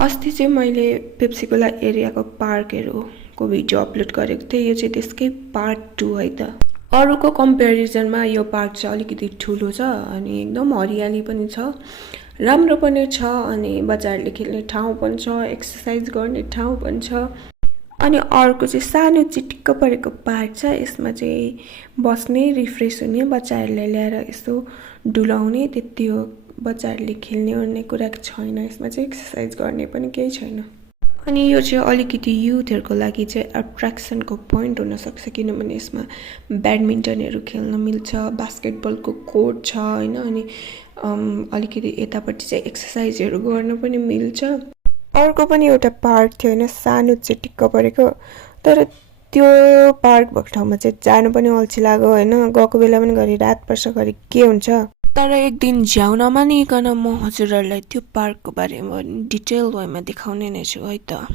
अस्ति चाहिँ मैले पेप्सीकोला एरियाको पार्कहरूको भिडियो अपलोड गरेको थिएँ। यो चाहिँ त्यसकै पार्ट 2 है त। अरूको कम्पेरिजनमा यो पार्क चाहिँ अलिकति ठुलो छ अनि एकदम हरियाली पनि छ, राम्रो पनि छ अनि बच्चाहरूले खेल्ने ठाउँ पनि छ, एक्सर्साइज गर्ने ठाउँ पनि छ। अनि अर्को चाहिँ सानो चिटिक्क परेको पार्क छ, यसमा चाहिँ बस्ने रिफ्रेस हुने, बच्चाहरूलाई ल्याएर यसो डुलाउने त्यति हो। बच्चाहरूले खेल्ने ओर्ने कुरा छैन, यसमा चाहिँ एक्सर्साइज गर्ने पनि केही छैन। अनि यो चाहिँ अलिकति युथहरूको लागि चाहिँ एट्र्याक्सनको पोइन्ट हुनसक्छ, किनभने यसमा ब्याडमिन्टनहरू खेल्न मिल्छ, बास्केटबलको कोर्ट छ होइन, अनि अलिकति यतापट्टि चाहिँ एक्सर्साइजहरू गर्न पनि मिल्छ। अर्को पनि एउटा पार्क थियो होइन, सानो चिटिक्क परेको, तर त्यो पार्क भएको ठाउँमा चाहिँ जानु पनि अल्छी लाग्यो होइन। गएको बेला पनि घरि रात पर्छ, घरि के हुन्छ। तर एक दिन झ्याउ नमानिकन म हजुरहरूलाई त्यो पार्कको बारेमा डिटेल वेमा देखाउने नै छु है त।